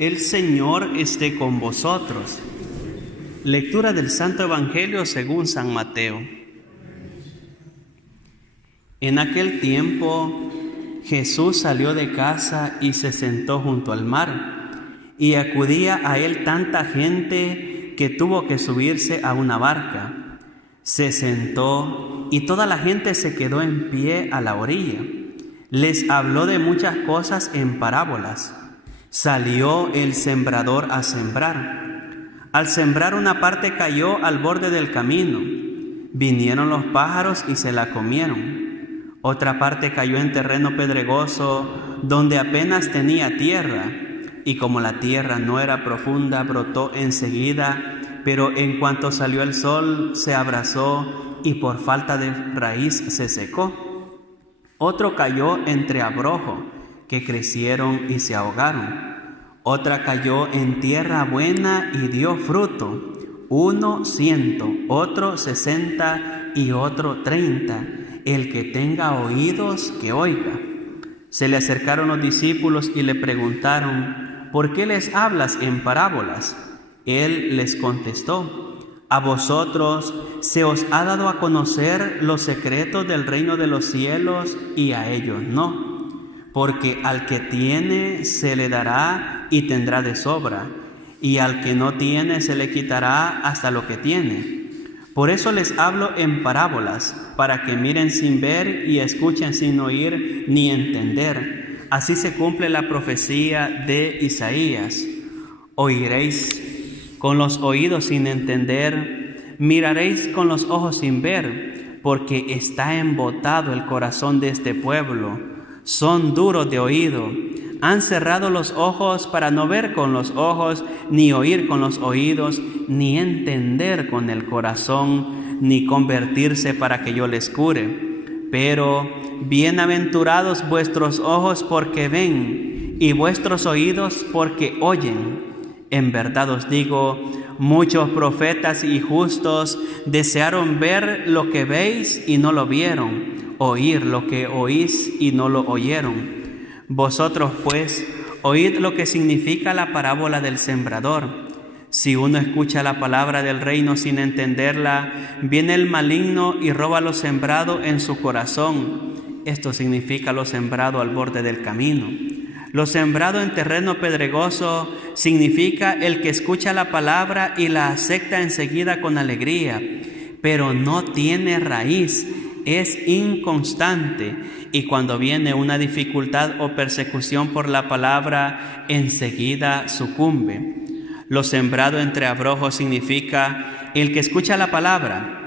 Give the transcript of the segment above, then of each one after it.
El Señor esté con vosotros. Lectura del Santo Evangelio según San Mateo. En aquel tiempo Jesús salió de casa y se sentó junto al mar, y acudía a él tanta gente que tuvo que subirse a una barca. Se sentó y toda la gente se quedó en pie a la orilla. Les habló de muchas cosas en parábolas. Salió el sembrador a sembrar. Al sembrar, una parte cayó al borde del camino. Vinieron los pájaros y se la comieron. Otra parte cayó en terreno pedregoso, donde apenas tenía tierra, y como la tierra no era profunda, brotó enseguida, pero en cuanto salió el sol se abrasó y por falta de raíz se secó. Otro cayó entre abrojos, que crecieron y se ahogaron. Otra cayó en tierra buena y dio fruto, 100, otro 60 y otro 30. El que tenga oídos, que oiga. Se le acercaron los discípulos y le preguntaron: ¿por qué les hablas en parábolas? Él les contestó: a vosotros se os ha dado a conocer los secretos del reino de los cielos, y a ellos no. Porque al que tiene se le dará y tendrá de sobra, y al que no tiene se le quitará hasta lo que tiene. Por eso les hablo en parábolas, para que miren sin ver y escuchen sin oír ni entender. Así se cumple la profecía de Isaías. Oiréis con los oídos sin entender, miraréis con los ojos sin ver, porque está embotado el corazón de este pueblo. Son duros de oído, han cerrado los ojos para no ver con los ojos, ni oír con los oídos, ni entender con el corazón, ni convertirse para que yo les cure. Pero bienaventurados vuestros ojos porque ven, y vuestros oídos porque oyen. En verdad os digo, muchos profetas y justos desearon ver lo que veis y no lo vieron, oír lo que oís y no lo oyeron. Vosotros pues oíd lo que significa la parábola del sembrador. Si uno escucha la palabra del reino sin entenderla, viene el maligno y roba lo sembrado en su corazón. Esto significa lo sembrado al borde del camino. Lo sembrado en terreno pedregoso significa el que escucha la palabra y la acepta enseguida con alegría, pero no tiene raíz, es inconstante, y cuando viene una dificultad o persecución por la palabra, enseguida sucumbe. Lo sembrado entre abrojos significa el que escucha la palabra,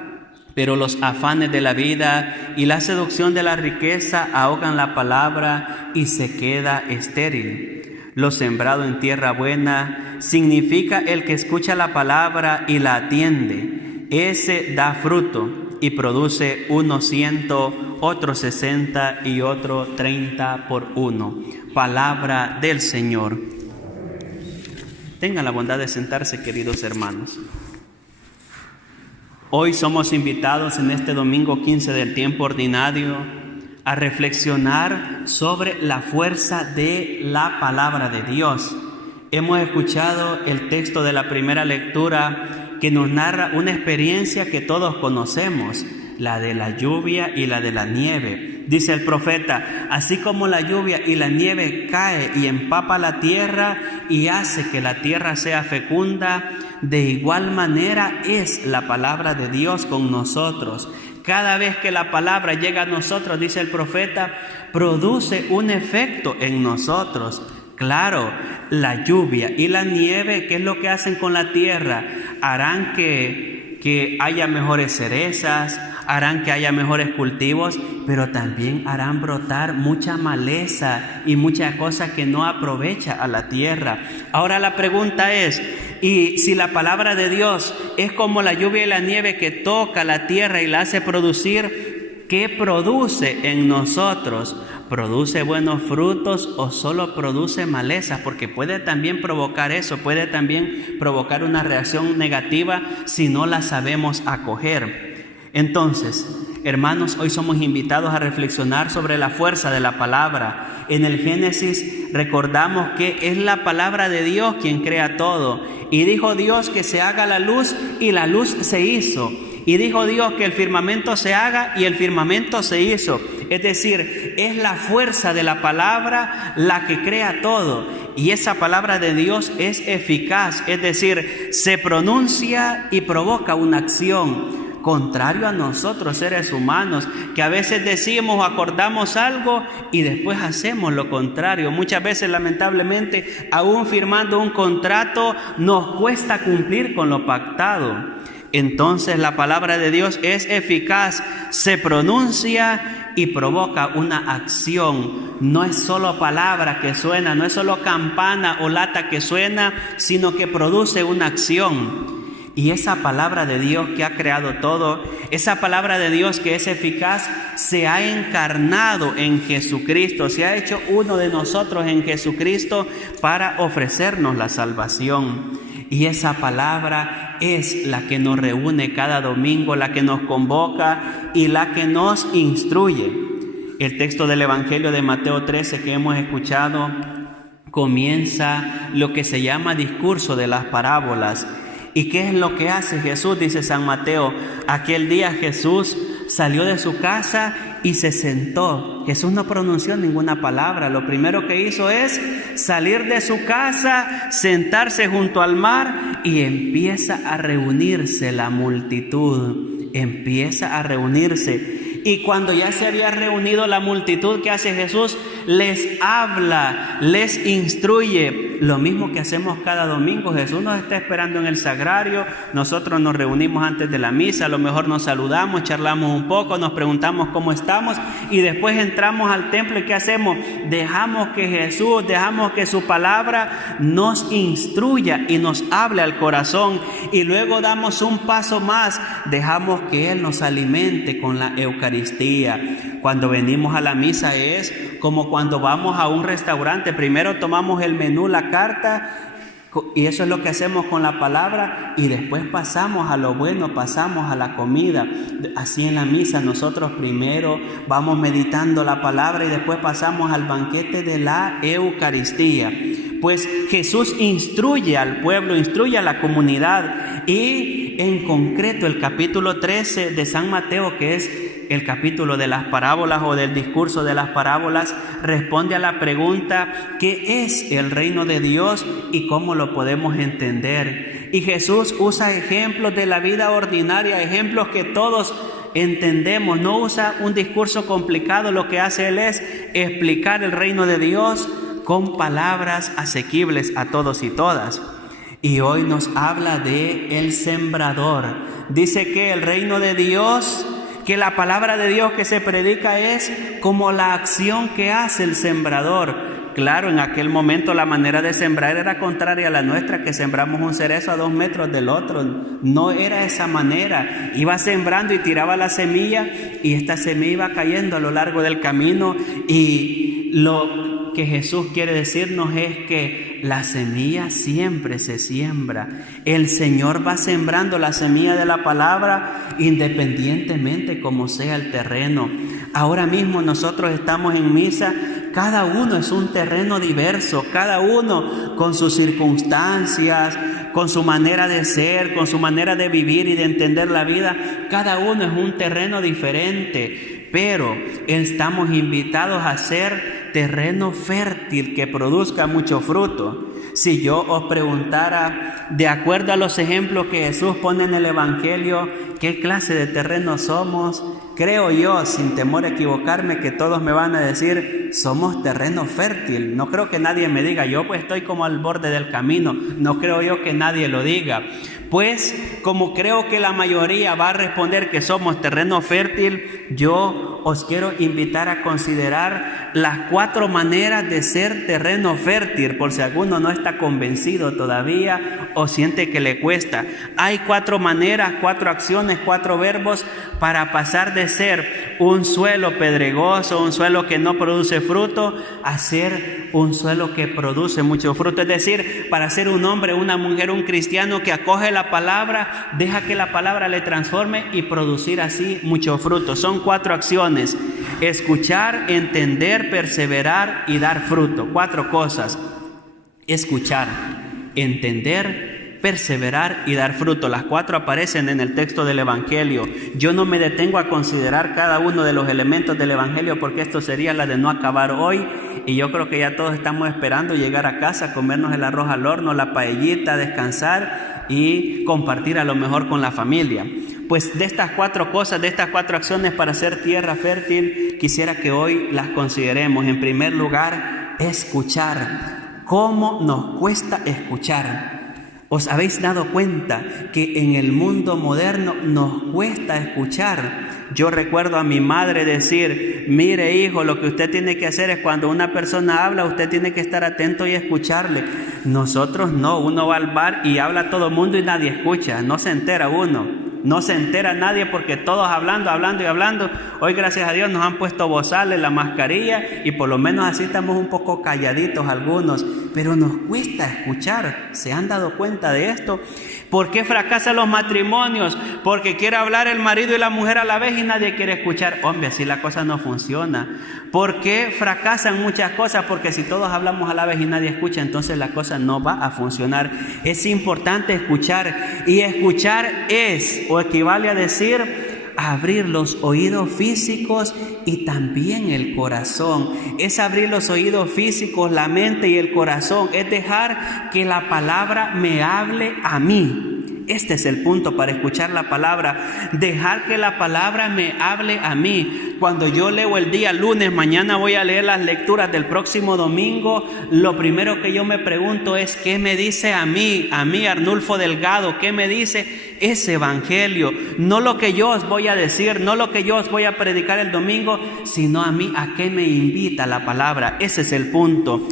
pero los afanes de la vida y la seducción de la riqueza ahogan la palabra y se queda estéril. Lo sembrado en tierra buena significa el que escucha la palabra y la atiende. Ese da fruto y produce 100, otro 60 y otro 30 por uno. Palabra del Señor. Tengan la bondad de sentarse, queridos hermanos. Hoy somos invitados en este domingo 15 del tiempo ordinario a reflexionar sobre la fuerza de la palabra de Dios. Hemos escuchado el texto de la primera lectura que nos narra una experiencia que todos conocemos, la de la lluvia y la de la nieve. Dice el profeta: así como la lluvia y la nieve cae y empapa la tierra y hace que la tierra sea fecunda, de igual manera es la palabra de Dios con nosotros. Cada vez que la palabra llega a nosotros, dice el profeta, produce un efecto en nosotros. Claro, la lluvia y la nieve, ¿qué es lo que hacen con la tierra? Harán que haya mejores cerezas, harán que haya mejores cultivos, pero también harán brotar mucha maleza y mucha cosa que no aprovecha a la tierra. Ahora la pregunta es, y si la palabra de Dios es como la lluvia y la nieve que toca la tierra y la hace producir, ¿qué produce en nosotros? ¿Produce buenos frutos o solo produce maleza? Porque puede también provocar eso, puede también provocar una reacción negativa si no la sabemos acoger. Entonces, Hermanos, hoy somos invitados a reflexionar sobre la fuerza de la palabra. En el Génesis recordamos que es la palabra de Dios quien crea todo. Y dijo Dios que se haga la luz y la luz se hizo. Y dijo Dios que el firmamento se haga y el firmamento se hizo. Es decir, es la fuerza de la palabra la que crea todo. Y esa palabra de Dios es eficaz, es decir, se pronuncia y provoca una acción. Contrario a nosotros, seres humanos, que a veces decimos o acordamos algo y después hacemos lo contrario. Muchas veces, lamentablemente, aún firmando un contrato, nos cuesta cumplir con lo pactado. Entonces, la palabra de Dios es eficaz, se pronuncia y provoca una acción. No es solo palabra que suena, no es solo campana o lata que suena, sino que produce una acción. Y esa palabra de Dios que ha creado todo, esa palabra de Dios que es eficaz, se ha encarnado en Jesucristo, se ha hecho uno de nosotros en Jesucristo para ofrecernos la salvación. Y esa palabra es la que nos reúne cada domingo, la que nos convoca y la que nos instruye. El texto del Evangelio de Mateo 13 que hemos escuchado comienza lo que se llama discurso de las parábolas. ¿Y qué es lo que hace Jesús? Dice San Mateo, aquel día Jesús salió de su casa y se sentó. Jesús no pronunció ninguna palabra. Lo primero que hizo es salir de su casa, sentarse junto al mar y empieza a reunirse la multitud. Empieza a reunirse. Y cuando ya se había reunido la multitud, ¿qué hace Jesús? Les habla, les instruye. Lo mismo que hacemos cada domingo. Jesús nos está esperando en el sagrario. Nosotros nos reunimos antes de la misa. A lo mejor nos saludamos, charlamos un poco, nos preguntamos cómo estamos. Y después entramos al templo. ¿Y qué hacemos? Dejamos que Jesús, dejamos que su palabra nos instruya y nos hable al corazón. Y luego damos un paso más. Dejamos que Él nos alimente con la Eucaristía. Cuando venimos a la misa es como cuando vamos a un restaurante. Primero tomamos el menú, la carta, y eso es lo que hacemos con la palabra, y después pasamos a lo bueno, pasamos a la comida. Así en la misa nosotros primero vamos meditando la palabra y después pasamos al banquete de la Eucaristía. Pues Jesús instruye al pueblo, instruye a la comunidad, y en concreto el capítulo 13 de San Mateo, que es el capítulo de las parábolas o del discurso de las parábolas, responde a la pregunta: ¿qué es el reino de Dios y cómo lo podemos entender? Y Jesús usa ejemplos de la vida ordinaria, ejemplos que todos entendemos. No usa un discurso complicado, lo que hace Él es explicar el reino de Dios con palabras asequibles a todos y todas. Y hoy nos habla de el sembrador. Dice que el reino de Dios, que la palabra de Dios que se predica es como la acción que hace el sembrador. Claro, en aquel momento la manera de sembrar era contraria a la nuestra, que sembramos un cerezo a 2 metros del otro. No era esa manera. Iba sembrando y tiraba la semilla, y esta semilla iba cayendo a lo largo del camino. Y lo que Jesús quiere decirnos es que la semilla siempre se siembra. El Señor va sembrando la semilla de la palabra independientemente como sea el terreno. Ahora mismo nosotros estamos en misa. Cada uno es un terreno diverso, cada uno con sus circunstancias, con su manera de ser, con su manera de vivir y de entender la vida. Cada uno es un terreno diferente, pero estamos invitados a ser terreno fértil que produzca mucho fruto. Si yo os preguntara, de acuerdo a los ejemplos que Jesús pone en el Evangelio, ¿qué clase de terreno somos? Creo yo, sin temor a equivocarme, que todos me van a decir, somos terreno fértil. No creo que nadie me diga, yo pues estoy como al borde del camino. No creo yo que nadie lo diga. Pues como creo que la mayoría va a responder que somos terreno fértil, yo os quiero invitar a considerar las 4 maneras de ser terreno fértil, por si alguno no está convencido todavía o siente que le cuesta. Hay 4 maneras, 4 acciones, 4 verbos para pasar de ser un suelo pedregoso, un suelo que no produce fruto, a ser un suelo que produce mucho fruto. Es decir, para ser un hombre, una mujer, un cristiano que acoge la palabra, deja que la palabra le transforme y producir así mucho fruto. Son 4 acciones: escuchar, entender, perseverar y dar fruto. 4 cosas: escuchar, entender, perseverar y dar fruto. Las 4 aparecen en el texto del Evangelio. Yo no me detengo a considerar cada uno de los elementos del Evangelio, porque esto sería la de no acabar hoy, y yo creo que ya todos estamos esperando llegar a casa, comernos el arroz al horno, la paellita, descansar y compartir a lo mejor con la familia. Pues de estas 4 cosas, de estas 4 acciones para hacer tierra fértil, quisiera que hoy las consideremos. En primer lugar, escuchar. ¿Cómo nos cuesta escuchar? ¿Os habéis dado cuenta que en el mundo moderno nos cuesta escuchar? Yo recuerdo a mi madre decir: mire hijo, lo que usted tiene que hacer es cuando una persona habla, usted tiene que estar atento y escucharle. Nosotros no, uno va al bar y habla todo el mundo y nadie escucha, no se entera uno. No se entera nadie porque todos hablando. Hoy, gracias a Dios, nos han puesto bozales, la mascarilla, y por lo menos así estamos un poco calladitos algunos. Pero nos cuesta escuchar. ¿Se han dado cuenta de esto? ¿Por qué fracasan los matrimonios? Porque quiere hablar el marido y la mujer a la vez y nadie quiere escuchar. Hombre, así la cosa no funciona. ¿Por qué fracasan muchas cosas? Porque si todos hablamos a la vez y nadie escucha, entonces la cosa no va a funcionar. Es importante escuchar, y escuchar es o equivale a decir abrir los oídos físicos y también el corazón. Es abrir los oídos físicos, la mente y el corazón. Es dejar que la palabra me hable a mí. Este es el punto para escuchar la palabra. Dejar que la palabra me hable a mí. Cuando yo leo el día lunes, mañana voy a leer las lecturas del próximo domingo, lo primero que yo me pregunto es: ¿qué me dice a mí, Arnulfo Delgado? ¿Qué me dice ese evangelio? No lo que yo os voy a decir, no lo que yo os voy a predicar el domingo, sino a mí, ¿a qué me invita la palabra? Ese es el punto.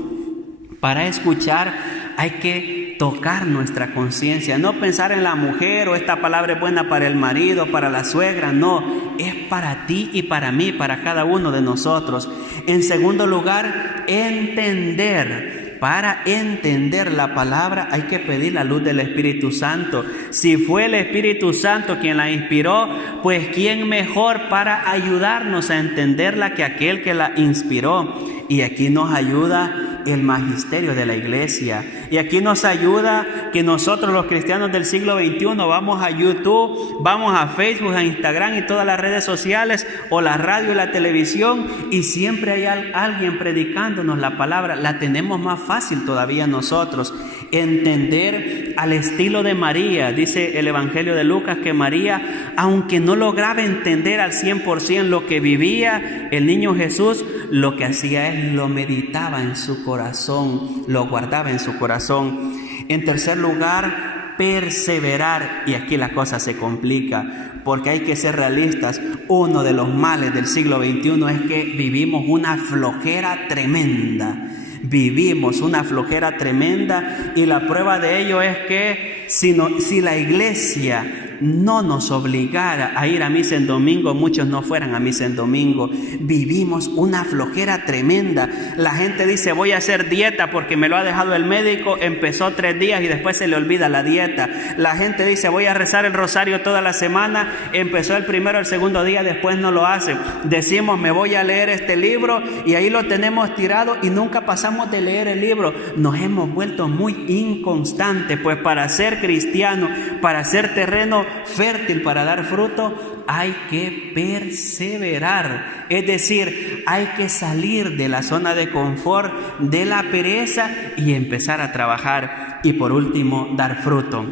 Para escuchar hay que tocar nuestra conciencia, no pensar en la mujer o esta palabra es buena para el marido, para la suegra. No, es para ti y para mí, para cada uno de nosotros. En segundo lugar, entender. Para entender la palabra hay que pedir la luz del Espíritu Santo. Si fue el Espíritu Santo quien la inspiró, pues ¿quién mejor para ayudarnos a entenderla que aquel que la inspiró? Y aquí nos ayuda el magisterio de la iglesia. Y aquí nos ayuda que nosotros, los cristianos del siglo XXI, vamos a YouTube, vamos a Facebook, a Instagram y todas las redes sociales, o la radio y la televisión, y siempre hay alguien predicándonos la palabra. La tenemos más fácil todavía nosotros. Entender al estilo de María. Dice el Evangelio de Lucas que María, aunque no lograba entender al 100% lo que vivía el niño Jesús, lo que hacía es lo meditaba en su corazón, lo guardaba en su corazón. En tercer lugar, perseverar. Y aquí la cosa se complica, porque hay que ser realistas. Uno de los males del siglo XXI es que vivimos una flojera tremenda. Vivimos una flojera tremenda, y la prueba de ello es que si la iglesia no nos obligara a ir a misa en domingo, muchos no fueran a misa en domingo. Vivimos una flojera tremenda. La gente dice: voy a hacer dieta porque me lo ha dejado el médico, empezó 3 días y después se le olvida la dieta. La gente dice: voy a rezar el rosario toda la semana, empezó el primero, el segundo día, después no lo hace. Decimos: me voy a leer este libro, y ahí lo tenemos tirado y nunca pasamos de leer el libro. Nos hemos vuelto muy inconstantes. Pues para ser cristiano, para ser terreno fértil, para dar fruto, hay que perseverar. Es decir, hay que salir de la zona de confort, de la pereza, y empezar a trabajar. Y por último, dar fruto.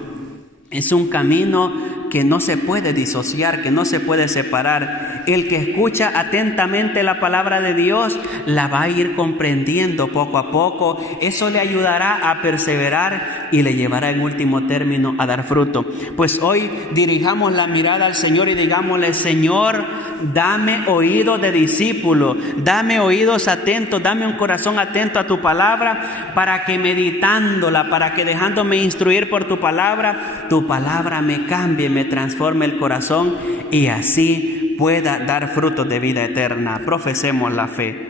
Es un camino que no se puede disociar, que no se puede separar. El que escucha atentamente la palabra de Dios la va a ir comprendiendo poco a poco. Eso le ayudará a perseverar y le llevará en último término a dar fruto. Pues hoy dirijamos la mirada al Señor y digámosle: Señor, dame oído de discípulo, dame oídos atentos, dame un corazón atento a tu palabra, para que meditándola, para que dejándome instruir por tu palabra me cambie, me transforme el corazón y así pueda dar frutos de vida eterna. Profesemos la fe.